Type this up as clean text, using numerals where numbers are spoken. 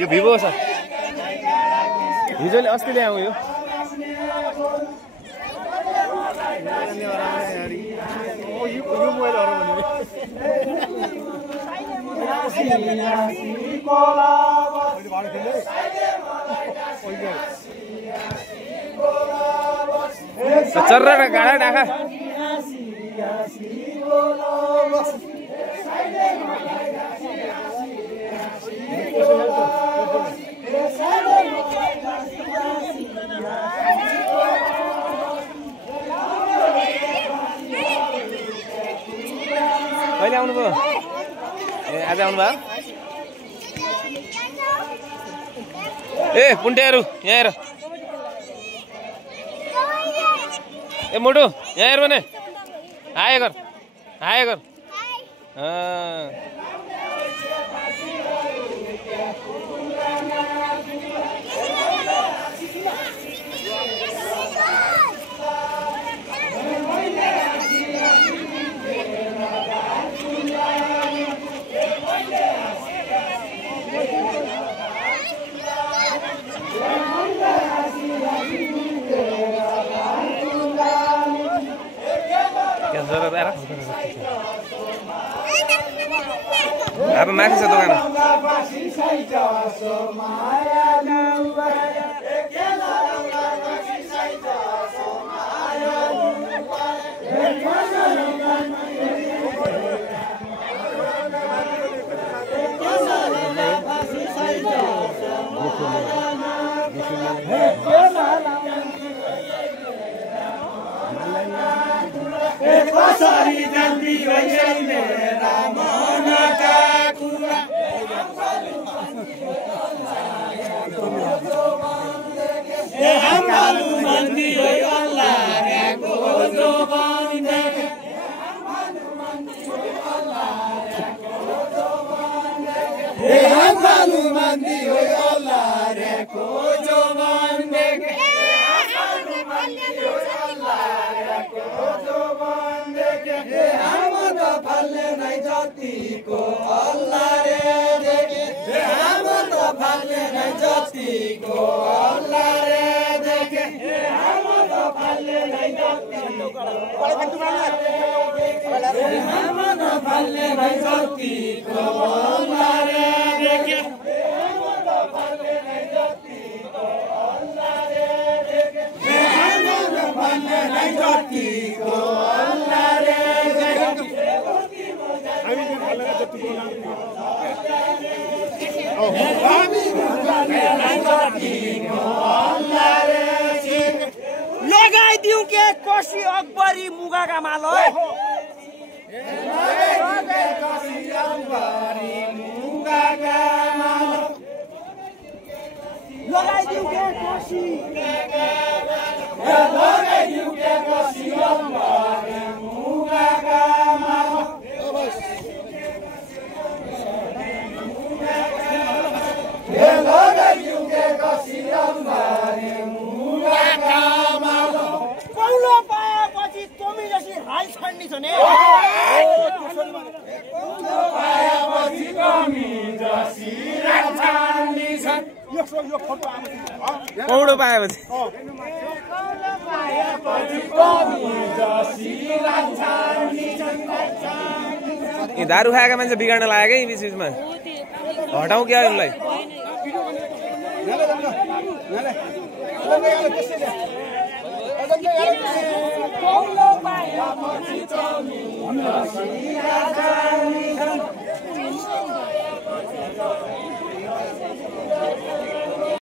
यो भिभो छ हिजोले अस्ति ल्याऊ यो चर्रा गाडा डाका कहिले आउनुभयो ए आज आउनुभयो ए पुन्टेहरू यहाँ हेर ए मोटो यहाँ हेर भने हाय गर अब माथि छ दोकान कसरी जल्दी भइसैले रामनका कुरा ए हाम्रो मन्दी हो अल्लाहको जोबान देखे ए हाम्रो मन्दी हो अल्लाहको जोबान देखे को अल्लाह रे देखे हम तो फले नहीं जाती को अल्लाह रे देखे हम तो फले नहीं जाती हम तो फले नहीं जाती को अल्लाह रे देखे हम तो फले नहीं जाती को अल्लाह रे देखे हम तो फले नहीं जाती को अल्लाह रे देखे लगाइदिउँ के कोसी अकबरी मुगाका माल लगाइदिउँ के कोसी मुगाका माल कौलो पाएपछि तमी जसी हाल छाड्ने छ नि कौडो पाएपछि दारू खाएका मान्छे बिगाड्न लाग्यो है बिच बिचमा हटाऊ क्या यसलाई